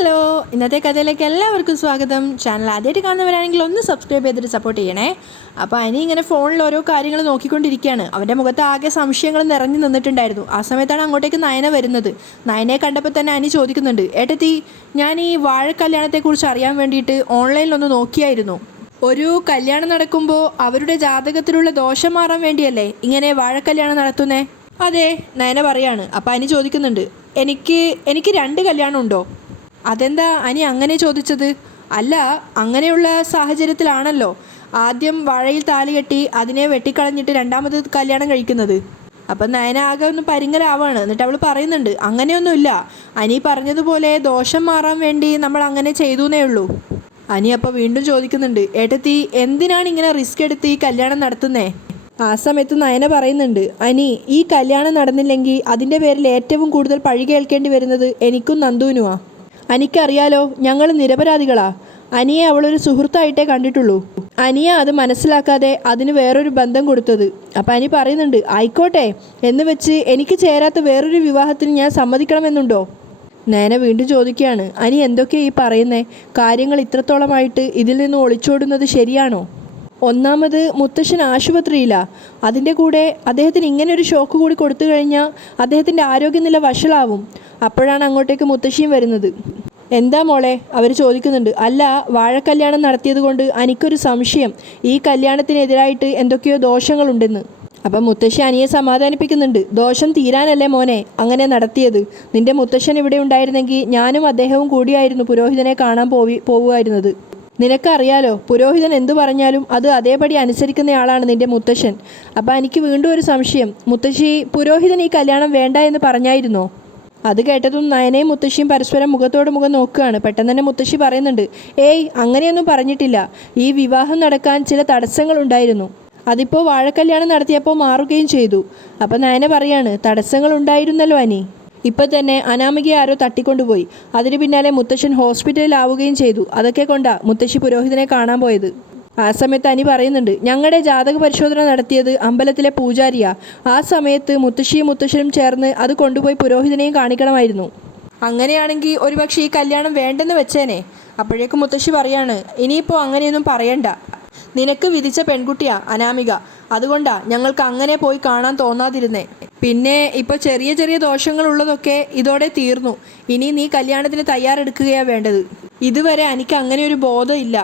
Hello, ഇന്നത്തെ കഥയിലേക്ക് എല്ലാവർക്കും സ്വാഗതം. ചാനൽ ആദ്യമായിട്ട് കാണുന്നവരാണെങ്കിൽ ഒന്ന് സബ്സ്ക്രൈബ് ചെയ്തിട്ട് സപ്പോർട്ട് ചെയ്യണേ. അപ്പോൾ അനി ഇങ്ങനെ ഫോണിൽ ഓരോ കാര്യങ്ങൾ നോക്കിക്കൊണ്ടിരിക്കുകയാണ്. അവൻ്റെ മുഖത്ത് ആകെ സംശയങ്ങൾ നിറഞ്ഞു നിന്നിട്ടുണ്ടായിരുന്നു. ആ സമയത്താണ് അങ്ങോട്ടേക്ക് നയന വരുന്നത്. നയനയെ കണ്ടപ്പോൾ തന്നെ അനി ചോദിക്കുന്നുണ്ട്, ഏട്ടത്തി, ഞാൻ ഈ വാഴക്കല്യാണത്തെക്കുറിച്ച് അറിയാൻ വേണ്ടിയിട്ട് ഓൺലൈനിലൊന്ന് നോക്കിയായിരുന്നു. ഒരു കല്യാണം നടക്കുമ്പോൾ അവരുടെ ജാതകത്തിലുള്ള ദോഷം മാറാൻ വേണ്ടിയല്ലേ ഇങ്ങനെ വാഴക്കല്യാണം നടത്തുന്നേ? അതെ, നയന പറയാണ്. അപ്പോൾ അനി ചോദിക്കുന്നുണ്ട്, എനിക്ക് 2 കല്യാണം ഉണ്ടോ? അതെന്താ അനി അങ്ങനെ ചോദിച്ചത്? അല്ല, അങ്ങനെയുള്ള സാഹചര്യത്തിലാണല്ലോ ആദ്യം വാഴയിൽ താലി കെട്ടി അതിനെ വെട്ടിക്കളഞ്ഞിട്ട് രണ്ടാമത് കല്യാണം കഴിക്കുന്നത്. അപ്പം നയന ആകെ ഒന്ന് പരിങ്ങലാവാണ്. എന്നിട്ട് അവൾ പറയുന്നുണ്ട്, അങ്ങനെയൊന്നുമില്ല, അനി പറഞ്ഞതുപോലെ ദോഷം മാറാൻ വേണ്ടി നമ്മൾ അങ്ങനെ ചെയ്തു എന്നേ ഉള്ളൂ. അനി അപ്പോൾ വീണ്ടും ചോദിക്കുന്നുണ്ട്, ഏട്ടത്തി, എന്തിനാണ് ഇങ്ങനെ റിസ്ക് എടുത്ത് ഈ കല്യാണം നടത്തുന്നേ? ആ സമയത്ത് നയന പറയുന്നുണ്ട്, അനി, ഈ കല്യാണം നടന്നില്ലെങ്കിൽ അതിൻ്റെ പേരിൽ ഏറ്റവും കൂടുതൽ പഴി കേൾക്കേണ്ടി വരുന്നത് എനിക്കും നന്ദുവിനുമാ. അനിക്കറിയാലോ, ഞങ്ങൾ നിരപരാധികളാ. അനിയെ അവളൊരു സുഹൃത്തായിട്ടേ കണ്ടിട്ടുള്ളൂ. അനിയ അത് മനസ്സിലാക്കാതെ അതിന് വേറൊരു ബന്ധം കൊടുത്തത്. അപ്പം അനി പറയുന്നുണ്ട്, ആയിക്കോട്ടെ, എന്ന് വെച്ച് എനിക്ക് ചേരാത്ത വേറൊരു വിവാഹത്തിന് ഞാൻ സമ്മതിക്കണമെന്നുണ്ടോ? നയന വീണ്ടും ചോദിക്കുകയാണ്, അനി എന്തൊക്കെയാ ഈ പറയുന്നേ? കാര്യങ്ങൾ ഇത്രത്തോളമായിട്ട് ഇതിൽ നിന്ന് ഒളിച്ചോടുന്നത് ശരിയാണോ? ഒന്നാമത് മുത്തശ്ശൻ ആശുപത്രിയിലാണ്. അതിൻ്റെ കൂടെ അദ്ദേഹത്തിന് ഇങ്ങനെ ഒരു ഷോക്ക് കൂടി കൊടുത്തു കഴിഞ്ഞാൽ അദ്ദേഹത്തിൻ്റെ ആരോഗ്യനില വഷളാവും. അപ്പോഴാണ് അങ്ങോട്ടേക്ക് മുത്തശ്ശിയും വരുന്നത്. എന്താ മോളെ, അവർ ചോദിക്കുന്നുണ്ട്. അല്ല, വാഴക്കല്യാണം നടത്തിയത് കൊണ്ട് എനിക്കൊരു സംശയം, ഈ കല്യാണത്തിനെതിരായിട്ട് എന്തൊക്കെയോ ദോഷങ്ങളുണ്ടെന്ന്. അപ്പം മുത്തശ്ശി അനിയെ സമാധാനിപ്പിക്കുന്നുണ്ട്. ദോഷം തീരാനല്ലേ മോനെ അങ്ങനെ നടത്തിയത്. നിന്റെ മുത്തശ്ശൻ ഇവിടെ ഉണ്ടായിരുന്നെങ്കിൽ ഞാനും അദ്ദേഹവും കൂടിയായിരുന്നു പുരോഹിതനെ കാണാൻ പോവുമായിരുന്നത്. നിനക്കറിയാലോ, പുരോഹിതൻ എന്തു പറഞ്ഞാലും അത് അതേപടി അനുസരിക്കുന്നയാളാണ് നിന്റെ മുത്തശ്ശൻ. അപ്പം എനിക്ക് വീണ്ടും ഒരു സംശയം, മുത്തശ്ശി, പുരോഹിതൻ ഈ കല്യാണം വേണ്ട എന്ന് പറഞ്ഞായിരുന്നോ? അത് കേട്ടതും നയനയും മുത്തശ്ശിയും പരസ്പരം മുഖത്തോട് മുഖം നോക്കുകയാണ്. പെട്ടെന്ന് തന്നെ മുത്തശ്ശി പറയുന്നുണ്ട്, ഏയ്, അങ്ങനെയൊന്നും പറഞ്ഞിട്ടില്ല. ഈ വിവാഹം നടക്കാൻ ചില തടസ്സങ്ങളുണ്ടായിരുന്നു. അതിപ്പോൾ വാഴക്കല്യാണം നടത്തിയപ്പോൾ മാറുകയും ചെയ്തു. അപ്പം നയന പറയാണ്, തടസ്സങ്ങൾ ഉണ്ടായിരുന്നല്ലോ അനി. ഇപ്പം തന്നെ അനാമികയെ ആരോ തട്ടിക്കൊണ്ടുപോയി. അതിന് പിന്നാലെ മുത്തശ്ശൻ ഹോസ്പിറ്റലിലാവുകയും ചെയ്തു. അതൊക്കെ കൊണ്ടാ മുത്തശ്ശി പുരോഹിതനെ കാണാൻ പോയത്. ആ സമയത്ത് അനി പറയുന്നുണ്ട്, ഞങ്ങളുടെ ജാതക പരിശോധന നടത്തിയത് അമ്പലത്തിലെ പൂജാരിയാ. ആ സമയത്ത് മുത്തശ്ശിയും മുത്തശ്ശനും ചേർന്ന് അത് കൊണ്ടുപോയി പുരോഹിതനെയും കാണിക്കണമായിരുന്നു. അങ്ങനെയാണെങ്കിൽ ഒരുപക്ഷെ ഈ കല്യാണം വേണ്ടെന്ന് വെച്ചേനെ. അപ്പോഴേക്കും മുത്തശ്ശി പറയാണ്, ഇനിയിപ്പോൾ അങ്ങനെയൊന്നും പറയണ്ട. നിനക്ക് വിധിച്ച പെൺകുട്ടിയാ അനാമിക. അതുകൊണ്ടാ ഞങ്ങൾക്ക് അങ്ങനെ പോയി കാണാൻ തോന്നാതിരുന്നേ. പിന്നെ ഇപ്പോൾ ചെറിയ ചെറിയ ദോഷങ്ങളുള്ളതൊക്കെ ഇതോടെ തീർന്നു. ഇനി നീ കല്യാണത്തിന് തയ്യാറെടുക്കുകയാണ് വേണ്ടത്. ഇതുവരെ എനിക്ക് അങ്ങനെ ഒരു ബോധമില്ല.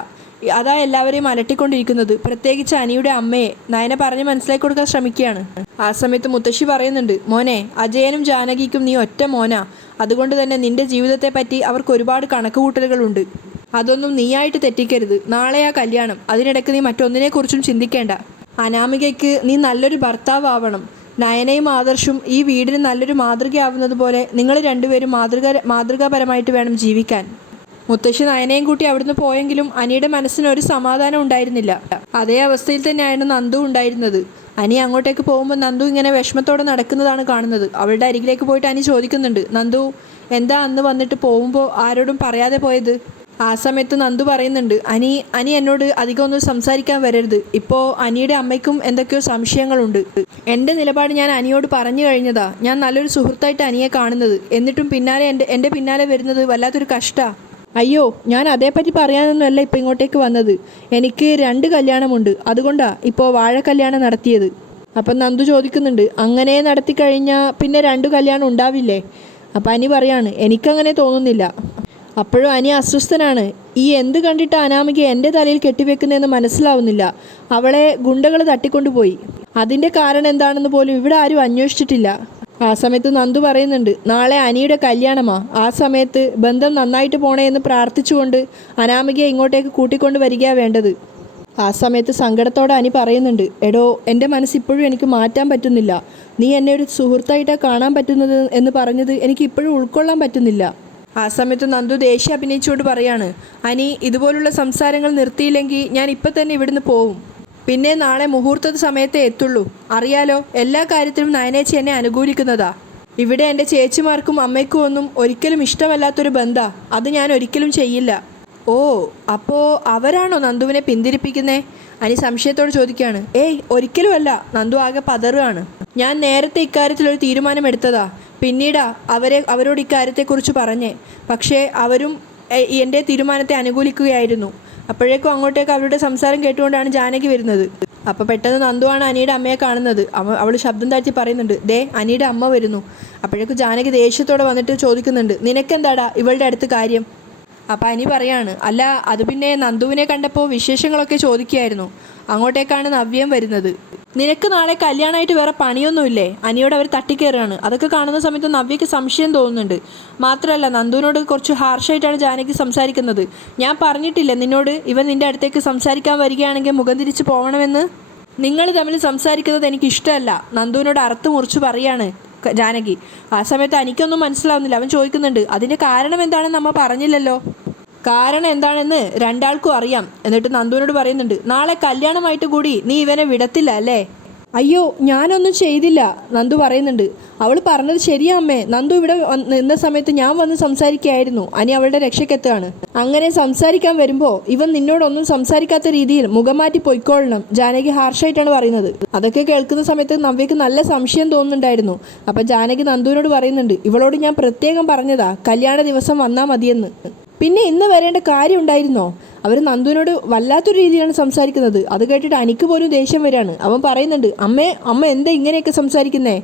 അതാ എല്ലാവരെയും അലട്ടിക്കൊണ്ടിരിക്കുന്നത്, പ്രത്യേകിച്ച് അനിയുടെ അമ്മയെ. നയന പറഞ്ഞ് മനസ്സിലാക്കി കൊടുക്കാൻ ശ്രമിക്കുകയാണ്. ആ സമയത്ത് മുത്തശ്ശി പറയുന്നുണ്ട്, മോനെ, അജയനും ജാനകിക്കും നീ ഒറ്റ മോനാ. അതുകൊണ്ട് തന്നെ നിന്റെ ജീവിതത്തെ പറ്റി അവർക്ക് ഒരുപാട് കണക്കുകൂട്ടലുകളുണ്ട്. അതൊന്നും നീയായിട്ട് തെറ്റിക്കരുത്. നാളെയാ കല്യാണം. അതിനിടയ്ക്ക് നീ മറ്റൊന്നിനെക്കുറിച്ചും ചിന്തിക്കേണ്ട. അനാമികയ്ക്ക് നീ നല്ലൊരു ഭർത്താവണം. നയനയും ആദർശും ഈ വീടിന് നല്ലൊരു മാതൃകയാവുന്നത് പോലെ നിങ്ങൾ രണ്ടുപേരും മാതൃകാപരമായിട്ട് വേണം ജീവിക്കാൻ. മുത്തശ്ശി നയനയും കൂട്ടി അവിടുന്ന് പോയെങ്കിലും അനിയുടെ മനസ്സിന് ഒരു സമാധാനം ഉണ്ടായിരുന്നില്ല. അതേ അവസ്ഥയിൽ തന്നെയായിരുന്നു നന്ദു ഉണ്ടായിരുന്നത്. അനി അങ്ങോട്ടേക്ക് പോകുമ്പോൾ നന്ദു ഇങ്ങനെ വിഷമത്തോടെ നടക്കുന്നതാണ് കാണുന്നത്. അവളുടെ അരികിലേക്ക് പോയിട്ട് അനി ചോദിക്കുന്നുണ്ട്, നന്ദു, എന്താ അന്ന് വന്നിട്ട് പോകുമ്പോൾ ആരോടും പറയാതെ പോയത്? ആ സമയത്ത് നന്ദു പറയുന്നുണ്ട്, അനി എന്നോട് അധികമൊന്നും സംസാരിക്കാൻ വരരുത്. ഇപ്പോൾ അനിയുടെ അമ്മയ്ക്കും എന്തൊക്കെയോ സംശയങ്ങളുണ്ട്. എൻ്റെ നിലപാട് ഞാൻ അനിയോട് പറഞ്ഞു കഴിഞ്ഞതാ. ഞാൻ നല്ലൊരു സുഹൃത്തായിട്ട് അനിയെ കാണുന്നത്. എന്നിട്ടും എൻ്റെ പിന്നാലെ വരുന്നത് വല്ലാത്തൊരു കഷ്ടാ. അയ്യോ, ഞാൻ അതേപ്പറ്റി പറയാനൊന്നുമല്ല ഇപ്പോൾ ഇങ്ങോട്ടേക്ക് വന്നത്. എനിക്ക് 2 കല്യാണമുണ്ട്. അതുകൊണ്ടാണ് ഇപ്പോൾ വാഴക്കല്യാണം നടത്തിയത്. അപ്പം നന്ദു ചോദിക്കുന്നുണ്ട്, അങ്ങനെ നടത്തി കഴിഞ്ഞാൽ പിന്നെ 2 കല്യാണം ഉണ്ടാവില്ലേ? അപ്പം അനി പറയാണ്, എനിക്കങ്ങനെ തോന്നുന്നില്ല. അപ്പോഴും അനി അസ്വസ്ഥനാണ്. ഈ എന്ത് കണ്ടിട്ട് അനാമിക എൻ്റെ തലയിൽ കെട്ടിവെക്കുന്നതെന്ന് മനസ്സിലാവുന്നില്ല. അവളെ ഗുണ്ടകൾ തട്ടിക്കൊണ്ടുപോയി. അതിൻ്റെ കാരണം എന്താണെന്ന് പോലും ഇവിടെ ആരും അന്വേഷിച്ചിട്ടില്ല. ആ സമയത്ത് നന്ദു പറയുന്നുണ്ട്, നാളെ അനിയുടെ കല്യാണമാ. ആ സമയത്ത് ബന്ധം നന്നായിട്ട് പോണേ എന്ന് പ്രാർത്ഥിച്ചുകൊണ്ട് അനാമികയെ ഇങ്ങോട്ടേക്ക് കൂട്ടിക്കൊണ്ട് വരികയാണ് വേണ്ടത്. ആ സമയത്ത് സങ്കടത്തോടെ അനി പറയുന്നുണ്ട്, എടോ, എൻ്റെ മനസ്സിപ്പോഴും എനിക്ക് മാറ്റാൻ പറ്റുന്നില്ല. നീ എന്നെ ഒരു സുഹൃത്തായിട്ടാണ് കാണാൻ പറ്റുന്നത് എന്ന് പറഞ്ഞത് എനിക്ക് ഇപ്പോഴും ഉൾക്കൊള്ളാൻ പറ്റുന്നില്ല. ആ സമയത്ത് നന്ദു ദേഷ്യം അഭിനയിച്ചുകൊണ്ട് പറയാണ്, അനി, ഇതുപോലുള്ള സംസാരങ്ങൾ നിർത്തിയില്ലെങ്കിൽ ഞാൻ ഇപ്പം തന്നെ ഇവിടുന്ന് പോവും. പിന്നെ നാളെ മുഹൂർത്ത സമയത്തേ എത്തുള്ളൂ. അറിയാലോ, എല്ലാ കാര്യത്തിലും നയനേച്ചി എന്നെ അനുകൂലിക്കുന്നതാ. ഇവിടെ എൻ്റെ ചേച്ചിമാർക്കും അമ്മയ്ക്കും ഒന്നും ഒരിക്കലും ഇഷ്ടമല്ലാത്തൊരു ബന്ധാ. അത് ഞാൻ ഒരിക്കലും ചെയ്യില്ല. ഓ, അപ്പോൾ അവരാണോ നന്ദുവിനെ പിന്തിരിപ്പിക്കുന്നേ? അനി സംശയത്തോട് ചോദിക്കുകയാണ്. ഏയ്, ഒരിക്കലുമല്ല. നന്ദു ആകെ പതറുകയാണ്. ഞാൻ നേരത്തെ ഇക്കാര്യത്തിലൊരു തീരുമാനമെടുത്തതാ. പിന്നീടാ അവരോട് ഇക്കാര്യത്തെക്കുറിച്ച് പറഞ്ഞേ. പക്ഷേ അവരും എൻ്റെ തീരുമാനത്തെ അനുകൂലിക്കുകയായിരുന്നു. അപ്പോഴേക്കും അങ്ങോട്ടേക്ക് അവരുടെ സംസാരം കേട്ടുകൊണ്ടാണ് ജാനകി വരുന്നത്. അപ്പോൾ പെട്ടെന്ന് നന്ദുവാണ് അനിയുടെ അമ്മയെ കാണുന്നത്. അവൾ ശബ്ദം താഴ്ത്തി പറയുന്നുണ്ട്, ദേ അനിയുടെ അമ്മ വരുന്നു. അപ്പോഴേക്കും ജാനകി ദേഷ്യത്തോടെ വന്നിട്ട് ചോദിക്കുന്നുണ്ട്, നിനക്കെന്താടാ ഇവളുടെ അടുത്ത് കാര്യം? അപ്പം അനി പറയാണ്, അല്ല അത് പിന്നെ നന്ദുവിനെ കണ്ടപ്പോൾ വിശേഷങ്ങളൊക്കെ ചോദിക്കുകയായിരുന്നു. അങ്ങോട്ടേക്കാണ് നവ്യം വരുന്നത്. നിനക്ക് നാളെ കല്യാണമായിട്ട് വേറെ പണിയൊന്നുമില്ലേ? അനിയോട് അവർ തട്ടിക്കയറുകയാണ്. അതൊക്കെ കാണുന്ന സമയത്ത് നവ്യയ്ക്ക് സംശയം തോന്നുന്നുണ്ട്. മാത്രമല്ല നന്ദുവിനോട് കുറച്ച് ഹാർഷായിട്ടാണ് ജാനകി സംസാരിക്കുന്നത്. ഞാൻ പറഞ്ഞിട്ടില്ലേ നിന്നോട് ഇവൻ നിൻ്റെ അടുത്തേക്ക് സംസാരിക്കാൻ വരികയാണെങ്കിൽ മുഖം തിരിച്ച് പോകണമെന്ന്? നിങ്ങൾ തമ്മിൽ സംസാരിക്കുന്നത് എനിക്കിഷ്ടമല്ല. നന്ദുവിനോട് അറുത്ത് മുറിച്ച് പറയാണ് ജാനകി. ആ സമയത്ത് എനിക്കൊന്നും മനസ്സിലാവുന്നില്ല. അവൻ ചോദിക്കുന്നുണ്ട്, അതിൻ്റെ കാരണം എന്താണെന്ന് നമ്മൾ പറഞ്ഞില്ലല്ലോ. കാരണം എന്താണെന്ന് രണ്ടാൾക്കും അറിയാം. എന്നിട്ട് നന്ദുവിനോട് പറയുന്നുണ്ട്, നാളെ കല്യാണമായിട്ട് കൂടി നീ ഇവനെ വിടത്തില്ല അല്ലേ? അയ്യോ ഞാനൊന്നും ചെയ്തില്ല നന്ദു പറയുന്നുണ്ട്. അവൾ പറഞ്ഞത് ശരിയാ അമ്മേ. നന്ദു ഇവിടെ നിന്ന സമയത്ത് ഞാൻ വന്ന് സംസാരിക്കുകയായിരുന്നു. അനി അവളുടെ രക്ഷയ്ക്കെത്തുകയാണ്. അങ്ങനെ സംസാരിക്കാൻ വരുമ്പോൾ ഇവൻ നിന്നോടൊന്നും സംസാരിക്കാത്ത രീതിയിൽ മുഖം മാറ്റി പൊയ്ക്കൊള്ളണം, ജാനകി ഹാർഷായിട്ടാണ് പറയുന്നത്. അതൊക്കെ കേൾക്കുന്ന സമയത്ത് നവ്യക്ക് നല്ല സംശയം തോന്നുന്നുണ്ടായിരുന്നു. അപ്പം ജാനകി നന്ദുവിനോട് പറയുന്നുണ്ട്, ഇവളോട് ഞാൻ പ്രത്യേകം പറഞ്ഞതാ കല്യാണ ദിവസം വന്നാൽ മതിയെന്ന്. പിന്നെ ഇന്ന് വരേണ്ട കാര്യം ഉണ്ടായിരുന്നോ? അവർ നന്ദുവിനോട് വല്ലാത്തൊരു രീതിയിലാണ് സംസാരിക്കുന്നത്. അത് കേട്ടിട്ട് അനിക്ക് പോലും ദേഷ്യം വരികയാണ്. അവൻ പറയുന്നുണ്ട്, അമ്മ എന്താ ഇങ്ങനെയൊക്കെ സംസാരിക്കുന്നേ?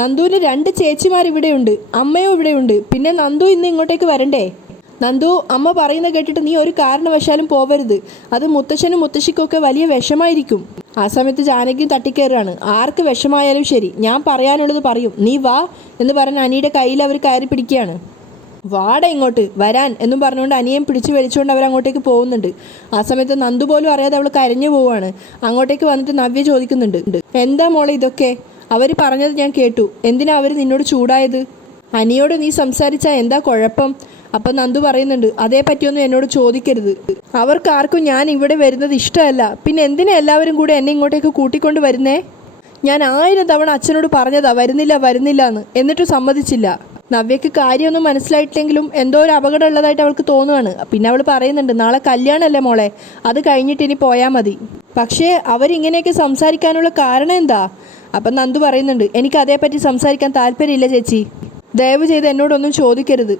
നന്ദുവിന് 2 ചേച്ചിമാർ ഇവിടെയുണ്ട്, അമ്മയോ ഇവിടെയുണ്ട്. പിന്നെ നന്ദു ഇന്ന് ഇങ്ങോട്ടേക്ക് വരണ്ടേ? നന്ദു, അമ്മ പറയുന്ന കേട്ടിട്ട് നീ ഒരു കാരണവശാലും പോവരുത്. അത് മുത്തശ്ശനും മുത്തശ്ശിക്കൊക്കെ വലിയ വിഷമായിരിക്കും. ആ സമയത്ത് ജാനകിയും തട്ടിക്കയറുകയാണ്. ആർക്ക് വിഷമായാലും ശരി, ഞാൻ പറയാനുള്ളത് പറയും, നീ വാ എന്ന് പറഞ്ഞ് അനിയുടെ കയ്യിൽ അവർ കയറി പിടിക്കുകയാണ്. വാട ഇങ്ങോട്ട് വരാൻ എന്നും പറഞ്ഞുകൊണ്ട് അനിയൻ പിടിച്ച് വലിച്ചുകൊണ്ട് അവരങ്ങോട്ടേക്ക് പോകുന്നുണ്ട്. ആ സമയത്ത് നന്ദു പോലും അറിയാതെ അവൾ കരഞ്ഞു പോവുകയാണ്. അങ്ങോട്ടേക്ക് വന്നിട്ട് നവ്യ ചോദിക്കുന്നുണ്ട്, എന്താ മോളെ ഇതൊക്കെ? അവർ പറഞ്ഞത് ഞാൻ കേട്ടു. എന്തിനാ അവർ നിന്നോട് ചൂടായത്? അനിയോട് നീ സംസാരിച്ചാൽ എന്താ കുഴപ്പം? അപ്പം നന്ദു പറയുന്നുണ്ട്, അതേ പറ്റിയൊന്നും എന്നോട് ചോദിക്കരുത്. അവർക്കാർക്കും ഞാൻ ഇവിടെ വരുന്നത് ഇഷ്ടമല്ല. പിന്നെ എന്തിനാ എല്ലാവരും കൂടെ എന്നെ ഇങ്ങോട്ടേക്ക് കൂട്ടിക്കൊണ്ട് വരുന്നേ? ഞാൻ 1000 തവണ അച്ഛനോട് പറഞ്ഞതാ വരുന്നില്ല എന്ന്, എന്നിട്ടും സമ്മതിച്ചില്ല. നവ്യക്ക് കാര്യമൊന്നും മനസ്സിലായിട്ടില്ലെങ്കിലും എന്തോ ഒരു അപകടം ഉള്ളതായിട്ട് അവൾക്ക് തോന്നുകയാണ്. പിന്നെ അവൾ പറയുന്നുണ്ട്, നാളെ കല്യാണമല്ലേ മോളെ, അത് കഴിഞ്ഞിട്ട് ഇനി പോയാൽ മതി. പക്ഷേ അവരിങ്ങനെയൊക്കെ സംസാരിക്കാനുള്ള കാരണം എന്താ? അപ്പം നന്ദു പറയുന്നുണ്ട്, എനിക്ക് അതേപ്പറ്റി സംസാരിക്കാൻ താല്പര്യമില്ല ചേച്ചി. ദയവ് ചെയ്ത് എന്നോടൊന്നും ചോദിക്കരുത്.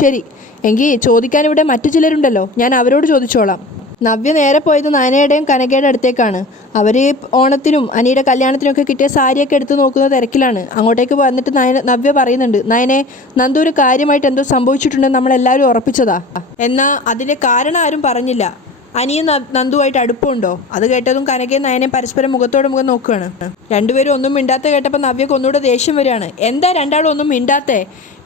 ശരി, എങ്കിൽ ചോദിക്കാൻ ഇവിടെ മറ്റു ചിലരുണ്ടല്ലോ, ഞാൻ അവരോട് ചോദിച്ചോളാം. നവ്യ നേരെ പോയത് നയനയുടെയും കനകയുടെ അടുത്തേക്കാണ്. അവർ ഓണത്തിനും അനിയുടെ കല്യാണത്തിനൊക്കെ കിട്ടിയ സാരിയൊക്കെ എടുത്ത് നോക്കുന്ന തിരക്കിലാണ്. അങ്ങോട്ടേക്ക് വന്നിട്ട് നവ്യ പറയുന്നുണ്ട്, നയനെ, നന്ദു ഒരു കാര്യമായിട്ട് എന്തോ സംഭവിച്ചിട്ടുണ്ടെന്ന് നമ്മളെല്ലാവരും ഉറപ്പിച്ചതാ. എന്നാൽ അതിൻ്റെ കാരണം ആരും പറഞ്ഞില്ല. അനിയും നന്ദുവായിട്ട് അടുപ്പമുണ്ടോ? അത് കേട്ടതും കനകയും നയനെ പരസ്പരം മുഖത്തോട് മുഖം നോക്കുകയാണ്. രണ്ടുപേരും ഒന്നും മിണ്ടാത്ത കേട്ടപ്പോൾ നവ്യക്ക് ഒന്നുകൂടെ ദേഷ്യം വരികയാണ്. എന്താ രണ്ടാളും ഒന്നും മിണ്ടാത്തേ?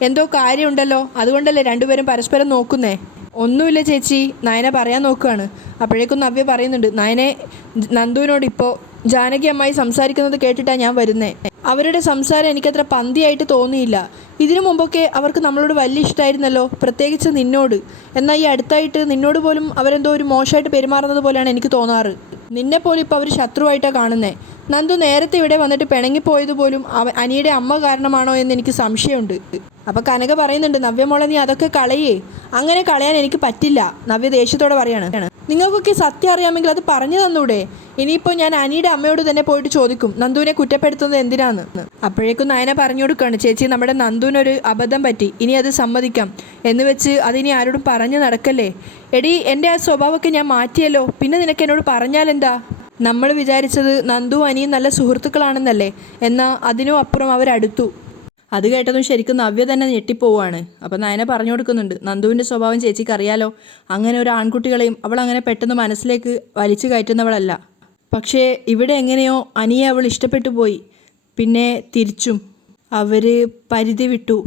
എന്തോ കാര്യമുണ്ടല്ലോ, അതുകൊണ്ടല്ലേ രണ്ടുപേരും പരസ്പരം നോക്കുന്നേ? ഒന്നുമില്ല ചേച്ചി, നയന പറയാൻ നോക്കുകയാണ്. അപ്പോഴേക്കും നവ്യ പറയുന്നുണ്ട്, നയനെ, നന്ദുവിനോട് ഇപ്പോൾ ജാനകി അമ്മായി സംസാരിക്കുന്നത് കേട്ടിട്ടാണ് ഞാൻ വരുന്നേ. അവരുടെ സംസാരം എനിക്കത്ര പന്തിയായിട്ട് തോന്നിയില്ല. ഇതിനു മുമ്പൊക്കെ അവർക്ക് നമ്മളോട് വലിയ ഇഷ്ടമായിരുന്നല്ലോ, പ്രത്യേകിച്ച് നിന്നോട്. എന്നാൽ ഈ അടുത്തായിട്ട് നിന്നോട് പോലും അവരെന്തോ ഒരു മോശമായിട്ട് പെരുമാറുന്നത് പോലെയാണ് എനിക്ക് തോന്നാറ്. നിന്നെപ്പോലും ഇപ്പോൾ അവർ ശത്രുവായിട്ടാണ് കാണുന്നത്. നന്ദു നേരത്തെ ഇവിടെ വന്നിട്ട് പിണങ്ങിപ്പോയതുപോലും അനിയുടെ അമ്മ കാരണമാണോ എന്ന് എനിക്ക് സംശയമുണ്ട്. അപ്പോൾ കനക പറയുന്നുണ്ട്, നവ്യ മോളെ നീ അതൊക്കെ കളയേ. അങ്ങനെ കളയാൻ എനിക്ക് പറ്റില്ല. നവ്യ ദേഷ്യത്തോടെ പറയാണ്. നിങ്ങൾക്കൊക്കെ സത്യം അറിയാമെങ്കിൽ അത് പറഞ്ഞു തന്നൂടെ? ഇനിയിപ്പോൾ ഞാൻ അനിയുടെ അമ്മയോട് തന്നെ പോയിട്ട് ചോദിക്കും നന്ദുവിനെ കുറ്റപ്പെടുത്തുന്നത് എന്തിനാന്ന്. അപ്പോഴേക്കും നയന പറഞ്ഞു കൊടുക്കുകയാണ്, ചേച്ചി നമ്മുടെ നന്ദുവിനൊരു അബദ്ധം പറ്റി, ഇനി അത് സമ്മതിക്കാം എന്ന് വെച്ച് അതിനി ആരോടും പറഞ്ഞു നടക്കല്ലേ. എടി, എൻ്റെ ആ സ്വഭാവമൊക്കെ ഞാൻ മാറ്റിയല്ലോ, പിന്നെ നിനക്ക് എന്നോട് പറഞ്ഞാലെന്താ? നമ്മൾ വിചാരിച്ചത് നന്ദുവും അനിയും നല്ല സുഹൃത്തുക്കളാണെന്നല്ലേ, എന്നാൽ അതിനും അപ്പുറം അവരടുത്തു. അത് കേട്ടതും ശരിക്കും നവ്യ തന്നെ ഞെട്ടിപ്പോവാണ്. അപ്പം നയന പറഞ്ഞു കൊടുക്കുന്നുണ്ട്, നന്ദുവിൻ്റെ സ്വഭാവം ചേച്ചിക്ക് അറിയാലോ. അങ്ങനെ ഒരു ആൺകുട്ടികളെയും അവൾ അങ്ങനെ പെട്ടെന്ന് മനസ്സിലേക്ക് വലിച്ചു കയറ്റുന്നവളല്ല. പക്ഷേ ഇവിടെ എങ്ങനെയോ അനിയെ അവൾ ഇഷ്ടപ്പെട്ടു പോയി. പിന്നെ തിരിച്ചും അവർ പരിധി വിട്ടു.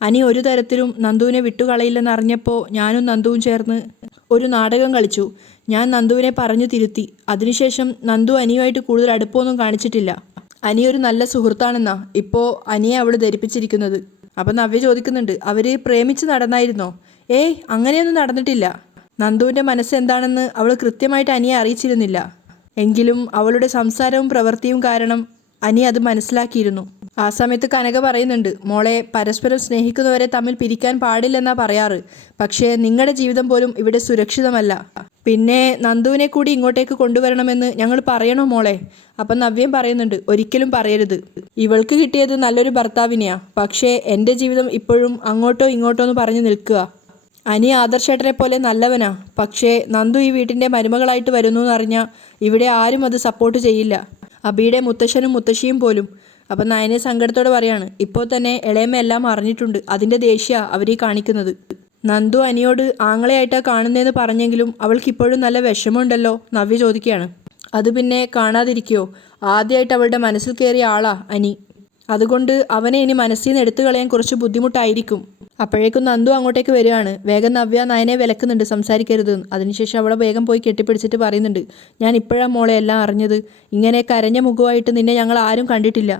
അനി ഒരു തരത്തിലും നന്ദുവിനെ വിട്ടുകളയില്ലെന്നറിഞ്ഞപ്പോൾ ഞാനും നന്ദുവും ചേർന്ന് ഒരു നാടകം കളിച്ചു. ഞാൻ നന്ദുവിനെ പറഞ്ഞു തിരുത്തി. അതിനുശേഷം നന്ദു അനിയുമായിട്ട് കൂടുതൽ അടുപ്പമൊന്നും കാണിച്ചിട്ടില്ല. അനിയൊരു നല്ല സുഹൃത്താണെന്നാ ഇപ്പോൾ അനിയെ അവൾ ധരിപ്പിച്ചിരിക്കുന്നത്. അപ്പം നവ്യ ചോദിക്കുന്നുണ്ട്, അവർ പ്രേമിച്ച് നടന്നായിരുന്നോ? ഏയ്, അങ്ങനെയൊന്നും നടന്നിട്ടില്ല. നന്ദുവിൻ്റെ മനസ്സെന്താണെന്ന് അവൾ കൃത്യമായിട്ട് അനിയെ അറിയിച്ചിരുന്നില്ല. എങ്കിലും അവളുടെ സംസാരവും പ്രവൃത്തിയും കാരണം അനി അത് മനസ്സിലാക്കിയിരുന്നു. ആ സമയത്ത് കനക പറയുന്നുണ്ട്, മോളെ, പരസ്പരം സ്നേഹിക്കുന്നവരെ തമ്മിൽ പിരിക്കാൻ പാടില്ലെന്നാ പറയാറ്. പക്ഷേ നിങ്ങളുടെ ജീവിതം പോലും ഇവിടെ സുരക്ഷിതമല്ല. പിന്നെ നന്ദുവിനെ കൂടി ഇങ്ങോട്ടേക്ക് കൊണ്ടുവരണമെന്ന് ഞങ്ങൾ പറയണോ മോളെ? അപ്പം നവ്യം പറയുന്നുണ്ട്, ഒരിക്കലും പറയരുത്. ഇവൾക്ക് കിട്ടിയത് നല്ലൊരു ഭർത്താവിനെയാ, പക്ഷേ എൻ്റെ ജീവിതം ഇപ്പോഴും അങ്ങോട്ടോ ഇങ്ങോട്ടോ എന്ന് പറഞ്ഞു നിൽക്കുക. അനി ആദർശേട്ടനെ പോലെ നല്ലവനാ, പക്ഷേ നന്ദു ഈ വീട്ടിൻ്റെ മരുമകളായിട്ട് വരുന്നു എന്നറിഞ്ഞാൽ ഇവിടെ ആരും അത് സപ്പോർട്ട് ചെയ്യില്ല. അബിയുടെ മുത്തശ്ശനും മുത്തശ്ശിയും പോലും. അപ്പം നയനെ സങ്കടത്തോടെ പറയാണ്, ഇപ്പോൾ തന്നെ ഇളയമ്മ എല്ലാം അറിഞ്ഞിട്ടുണ്ട്, അതിൻ്റെ ദേഷ്യ അവരീ കാണിക്കുന്നത്. നന്ദു അനിയോട് ആങ്ങളെയായിട്ടാണ് കാണുന്നതെന്ന് പറഞ്ഞെങ്കിലും അവൾക്ക് ഇപ്പോഴും നല്ല വിഷമമുണ്ടല്ലോ, നവ്യ ചോദിക്കുകയാണ്. അത് പിന്നെ കാണാതിരിക്കുമോ? ആദ്യമായിട്ട് അവളുടെ മനസ്സിൽ കയറിയ ആളാ അനി. അതുകൊണ്ട് അവനെ ഇനി മനസ്സിൽ നിന്ന് എടുത്തു കളയാൻ കുറച്ച് ബുദ്ധിമുട്ടായിരിക്കും. അപ്പോഴേക്കും നന്ദു അങ്ങോട്ടേക്ക് വരികയാണ്. വേഗം നവ്യ നയനെ വിലക്കുന്നുണ്ട്, സംസാരിക്കരുതെന്ന്. അതിനുശേഷം അവളെ വേഗം പോയി കെട്ടിപ്പിടിച്ചിട്ട് പറയുന്നുണ്ട്, ഞാൻ ഇപ്പോഴാണ് മോളെ എല്ലാം അറിഞ്ഞത്. ഇങ്ങനെ കരഞ്ഞ മുഖമായിട്ട് നിന്നെ ഞങ്ങൾ ആരും കണ്ടിട്ടില്ല.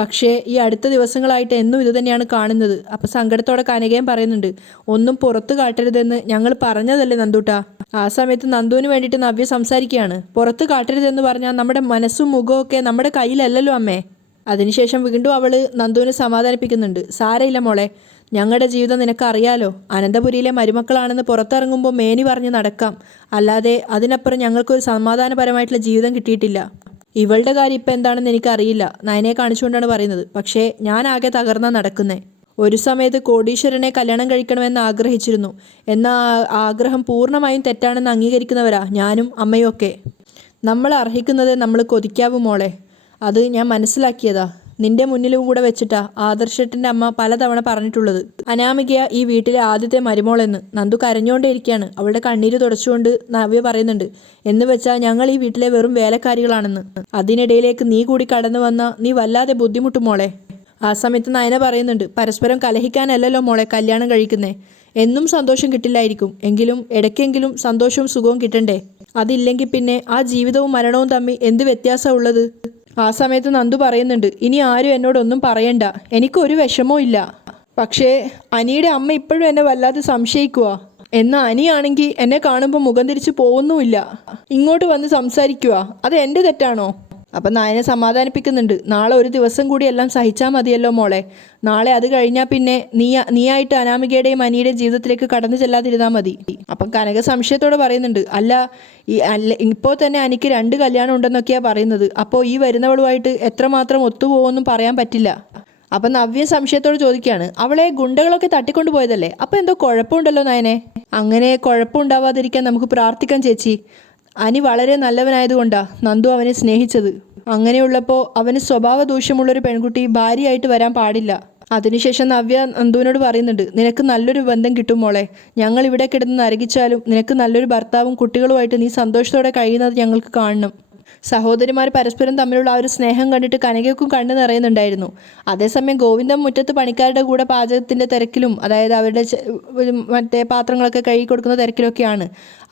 പക്ഷേ ഈ അടുത്ത ദിവസങ്ങളായിട്ട് എന്നും ഇത് തന്നെയാണ് കാണുന്നത്. അപ്പം സങ്കടത്തോടെ കനകയും പറയുന്നുണ്ട്, ഒന്നും പുറത്ത് കാട്ടരുതെന്ന് ഞങ്ങൾ പറഞ്ഞതല്ലേ നന്ദൂട്ടാ. ആ സമയത്ത് നന്ദുവിന് വേണ്ടിയിട്ട് നവ്യ സംസാരിക്കുകയാണ്. പുറത്ത് കാട്ടരുതെന്ന് പറഞ്ഞാൽ നമ്മുടെ മനസ്സും മുഖവും ഒക്കെ നമ്മുടെ കയ്യിലല്ലല്ലോ അമ്മേ. അതിനുശേഷം വീണ്ടും അവൾ നന്ദുവിനെ സമാധാനിപ്പിക്കുന്നുണ്ട്. സാരയില്ല മോളെ, ഞങ്ങളുടെ ജീവിതം നിനക്കറിയാലോ. അനന്തപുരിയിലെ മരുമക്കളാണെന്ന് പുറത്തിറങ്ങുമ്പോൾ മേനി പറഞ്ഞ് നടക്കാം, അല്ലാതെ അതിനപ്പുറം ഞങ്ങൾക്കൊരു സമാധാനപരമായിട്ടുള്ള ജീവിതം കിട്ടിയിട്ടില്ല. ഇവളുടെ കാര്യം ഇപ്പം എന്താണെന്ന് എനിക്കറിയില്ല, നയനെ കാണിച്ചുകൊണ്ടാണ് പറയുന്നത്. പക്ഷേ ഞാൻ ആകെ തകർന്നാണ് നടക്കുന്നത്. ഒരു സമയത്ത് കോടീശ്വരനെ കല്യാണം കഴിക്കണമെന്ന് ആഗ്രഹിച്ചിരുന്നു. എന്നാൽ ആഗ്രഹം പൂർണ്ണമായും തെറ്റാണെന്ന് അംഗീകരിക്കുന്നവരാ ഞാനും അമ്മയും ഒക്കെ. നമ്മൾ അർഹിക്കുന്നത് നമ്മൾ കൊതിക്കാവൂ മോളെ. അത് ഞാൻ മനസ്സിലാക്കിയതാ. നിന്റെ മുന്നിലും കൂടെ വെച്ചിട്ടാ ആദർശേട്ടൻ്റെ അമ്മ പലതവണ പറഞ്ഞിട്ടുള്ളത്, അനാമികയ ഈ വീട്ടിലെ ആദ്യത്തെ മരുമോളെന്ന്. നന്ദു കരഞ്ഞുകൊണ്ടേയിരിക്കുകയാണ്. അവളുടെ കണ്ണീര് തുടച്ചുകൊണ്ട് നവ്യ പറയുന്നുണ്ട്, എന്ന് വെച്ചാൽ ഞങ്ങൾ ഈ വീട്ടിലെ വെറും വേലക്കാരികളാണെന്ന്. അതിനിടയിലേക്ക് നീ കൂടി കടന്നു വന്നാൽ നീ വല്ലാതെ ബുദ്ധിമുട്ടും മോളെ. ആ സമയത്ത് നയന പറയുന്നുണ്ട്, പരസ്പരം കലഹിക്കാനല്ലല്ലോ മോളെ കല്യാണം കഴിക്കുന്നേ. എന്നും സന്തോഷം കിട്ടില്ലായിരിക്കും, എങ്കിലും ഇടയ്ക്കെങ്കിലും സന്തോഷവും സുഖവും കിട്ടണ്ടേ. അതില്ലെങ്കിൽ പിന്നെ ആ ജീവിതവും മരണവും തമ്മിൽ എന്ത് വ്യത്യാസമാണ് ഉള്ളത്? ആ സമയത്ത് നന്ദു പറയുന്നുണ്ട്, ഇനി ആരും എന്നോടൊന്നും പറയണ്ട, എനിക്കൊരു വിഷമവും ഇല്ല. പക്ഷേ അനിയുടെ അമ്മ ഇപ്പോഴും എന്നെ വല്ലാതെ സംശയിക്കുക. എന്നാൽ അനിയാണെങ്കിൽ എന്നെ കാണുമ്പോൾ മുഖം തിരിച്ച് പോകുന്നുമില്ല, ഇങ്ങോട്ട് വന്ന് സംസാരിക്കുക. അത് എൻ്റെ തെറ്റാണോ? അപ്പം നായനെ സമാധാനിപ്പിക്കുന്നുണ്ട്, നാളെ ഒരു ദിവസം കൂടി എല്ലാം സഹിച്ചാൽ മതിയല്ലോ മോളെ. നാളെ അത് കഴിഞ്ഞാൽ പിന്നെ നീയായിട്ട് അനാമികയുടെയും അനിയുടെയും ജീവിതത്തിലേക്ക് കടന്നു ചെല്ലാതിരുന്നാൽ മതി. അപ്പം കനക സംശയത്തോടെ പറയുന്നുണ്ട്, ഇപ്പോൾ തന്നെ എനിക്ക് 2 കല്യാണം ഉണ്ടെന്നൊക്കെയാണ് പറയുന്നത്. അപ്പോൾ ഈ വരുന്നവളുമായിട്ട് എത്രമാത്രം ഒത്തുപോകുമെന്നും പറയാൻ പറ്റില്ല. അപ്പം നവ്യ സംശയത്തോട് ചോദിക്കുകയാണ്, അവളെ ഗുണ്ടകളൊക്കെ തട്ടിക്കൊണ്ടു പോയതല്ലേ, അപ്പോൾ എന്തോ കുഴപ്പമുണ്ടല്ലോ നയനെ? അങ്ങനെ കുഴപ്പമുണ്ടാവാതിരിക്കാൻ നമുക്ക് പ്രാർത്ഥിക്കാം ചേച്ചി. അനി വളരെ നല്ലവനായതുകൊണ്ടാണ് നന്ദു അവനെ സ്നേഹിച്ചത്. അങ്ങനെയുള്ളപ്പോൾ അവന് സ്വഭാവ ദൂഷ്യമുള്ളൊരു പെൺകുട്ടി ഭാര്യയായിട്ട് വരാൻ പാടില്ല. അതിനുശേഷം നവ്യ നന്ദുവിനോട് പറയുന്നുണ്ട്, നിനക്ക് നല്ലൊരു ബന്ധം കിട്ടും മോളെ. ഞങ്ങൾ ഇവിടെ കിടന്ന് നരകിച്ചാലും നിനക്ക് നല്ലൊരു ഭർത്താവും കുട്ടികളുമായിട്ട് നീ സന്തോഷത്തോടെ കഴിയുന്നത് ഞങ്ങൾക്ക് കാണണം. സഹോദരിമാർ പരസ്പരം തമ്മിലുള്ള ആ ഒരു സ്നേഹം കണ്ടിട്ട് കനകയ്ക്കും കണ്ണു നിറയുന്നുണ്ടായിരുന്നു. അതേസമയം ഗോവിന്ദൻ മുറ്റത്ത് പണിക്കാരുടെ കൂടെ പാചകത്തിൻ്റെ തിരക്കിലും, അതായത് അവരുടെ മറ്റേ പാത്രങ്ങളൊക്കെ കഴുകി കൊടുക്കുന്ന തിരക്കിലൊക്കെയാണ്.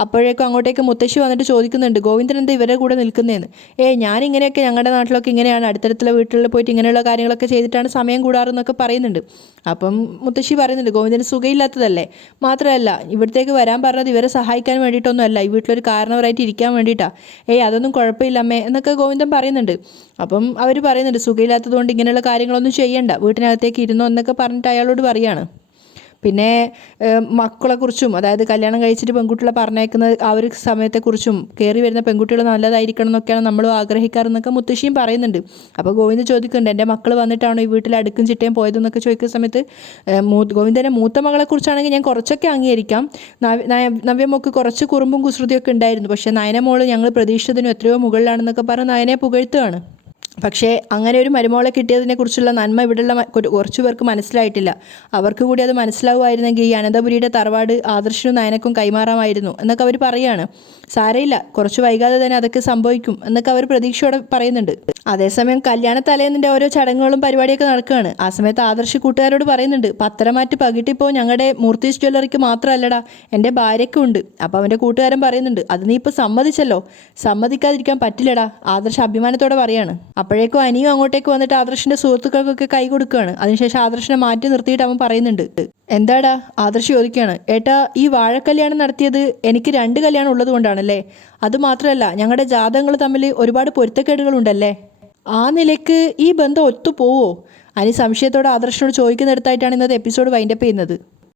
അപ്പോഴേക്കും അങ്ങോട്ടേക്ക് മുത്തശ്ശി വന്നിട്ട് ചോദിക്കുന്നുണ്ട്, ഗോവിന്ദൻ എന്താ ഇവരുടെ കൂടെ നിൽക്കുന്നതെന്ന്. ഞാനിങ്ങനെയൊക്കെ ഞങ്ങളുടെ നാട്ടിലൊക്കെ ഇങ്ങനെയാണ്, അടുത്തടുത്തുള്ള വീട്ടിൽ പോയിട്ട് ഇങ്ങനെയുള്ള കാര്യങ്ങളൊക്കെ ചെയ്തിട്ടാണ് സമയം കൂടാറെന്നൊക്കെ പറയുന്നുണ്ട്. അപ്പം മുത്തശ്ശി പറയുന്നുണ്ട്, ഗോവിന്ദന് സുഖമില്ലാത്തതല്ലേ, മാത്രമല്ല ഇവിടത്തേക്ക് വരാൻ പറഞ്ഞത് ഇവരെ സഹായിക്കാൻ വേണ്ടിയിട്ടൊന്നുമല്ല, ഈ വീട്ടിലൊരു കാരണവരായിട്ട് ഇരിക്കാൻ വേണ്ടിയിട്ടാണ്. അതൊന്നും കുഴപ്പമില്ല അമ്മേ എന്നൊക്കെ ഗോവിന്ദൻ പറയുന്നുണ്ട്. അപ്പം അവർ പറയുന്നുണ്ട്, സുഖമില്ലാത്തത് കൊണ്ട് ഇങ്ങനെയുള്ള കാര്യങ്ങളൊന്നും ചെയ്യണ്ട, വീട്ടിനകത്തേക്ക് ഇരുന്നോ എന്നൊക്കെ പറഞ്ഞിട്ട് അയാളോട് പറയുകയാണ്. പിന്നെ മക്കളെക്കുറിച്ചും, അതായത് കല്യാണം കഴിച്ചിട്ട് പെൺകുട്ടികളെ പറഞ്ഞേക്കുന്ന ആ ഒരു സമയത്തെക്കുറിച്ചും, കയറി വരുന്ന പെൺകുട്ടികൾ നല്ലതായിരിക്കണം എന്നൊക്കെയാണ് നമ്മളും ആഗ്രഹിക്കാറെന്നൊക്കെ മുത്തശ്ശിയും പറയുന്നുണ്ട്. അപ്പോൾ ഗോവിന്ദൻ ചോദിക്കുന്നുണ്ട്, എൻ്റെ മക്കൾ വന്നിട്ടാണോ ഈ വീട്ടിൽ അടുക്കും ചിട്ടയും പോയതെന്നൊക്കെ ചോദിക്കുന്ന സമയത്ത് ഗോവിന്ദൻ്റെ മൂത്ത മകളെക്കുറിച്ചാണെങ്കിൽ ഞാൻ കുറച്ചൊക്കെ അംഗീകരിക്കാം. നവ്യമൊക്കെ കുറച്ച് കുറുമ്പും കുസൃതിയൊക്കെ ഉണ്ടായിരുന്നു, പക്ഷേ നയനമോള് ഞങ്ങൾ പ്രതീക്ഷിച്ചതിനും എത്രയോ മുകളിലാണെന്നൊക്കെ പറഞ്ഞ് നയനെ പുകഴ്ത്തുകയാണ്. പക്ഷേ അങ്ങനെ ഒരു മരുമോളെ കിട്ടിയതിനെക്കുറിച്ചുള്ള നന്മ ഇവിടെയുള്ള കുറച്ചു പേർക്ക് മനസ്സിലായിട്ടില്ല. അവർക്ക് കൂടി അത് മനസ്സിലാവുമായിരുന്നെങ്കിൽ ഈ അനന്തപുരിയുടെ തറവാട് ആദർശനും നയനക്കും കൈമാറാമായിരുന്നു എന്നൊക്കെ അവർ പറയുകയാണ്. സാരയില്ല, കുറച്ച് വൈകാതെ തന്നെ അതൊക്കെ സംഭവിക്കും എന്നൊക്കെ അവർ പ്രതീക്ഷയോടെ പറയുന്നുണ്ട്. അതേസമയം കല്യാണ തലേന്നിൻ്റെ ഓരോ ചടങ്ങുകളും പരിപാടിയൊക്കെ നടക്കുകയാണ്. ആ സമയത്ത് ആദർശ് കൂട്ടുകാരോട് പറയുന്നുണ്ട്, പത്തരമാറ്റ് പകിട്ടിപ്പോൾ ഞങ്ങളുടെ മൂർത്തീസ് ജ്വല്ലറിക്ക് മാത്രമല്ലടാ, എൻ്റെ ഭാര്യയ്ക്കും ഉണ്ട്. അപ്പോൾ അവൻ്റെ കൂട്ടുകാരൻ പറയുന്നുണ്ട്, അത് നീ ഇപ്പോൾ സമ്മതിച്ചല്ലോ, സമ്മതിക്കാതിരിക്കാൻ പറ്റില്ലടാ, ആദർശ് അഭിമാനത്തോടെ പറയാണ്. അപ്പോഴേക്കും അനിയും അങ്ങോട്ടേക്ക് വന്നിട്ട് ആദർശിൻ്റെ സുഹൃത്തുക്കൾക്കൊക്കെ കൈ കൊടുക്കുകയാണ്. അതിനുശേഷം ആദർശിനെ മാറ്റി നിർത്തിയിട്ട് അവൻ പറയുന്നുണ്ട്, എന്താടാ? ആദർശ് ചോദിക്കുകയാണ്, ഏട്ടാ ഈ വാഴക്കല്യാണം നടത്തിയത് എനിക്ക് 2 കല്യാണം ഉള്ളത് കൊണ്ടാണല്ലേ? അതുമാത്രമല്ല ഞങ്ങളുടെ ജാതകങ്ങൾ തമ്മിൽ ഒരുപാട് പൊരുത്തക്കേടുകളുണ്ടല്ലേ? ആ നിലയ്ക്ക് ഈ ബന്ധം ഒത്തുപോവോ? അനി സംശയത്തോടെ ആദർശനോട് ചോദിക്കുന്നിടത്തായിട്ടാണ് ഇന്നത്തെ എപ്പിസോഡ് വൈൻഡപ്പ് ചെയ്യുന്നത്.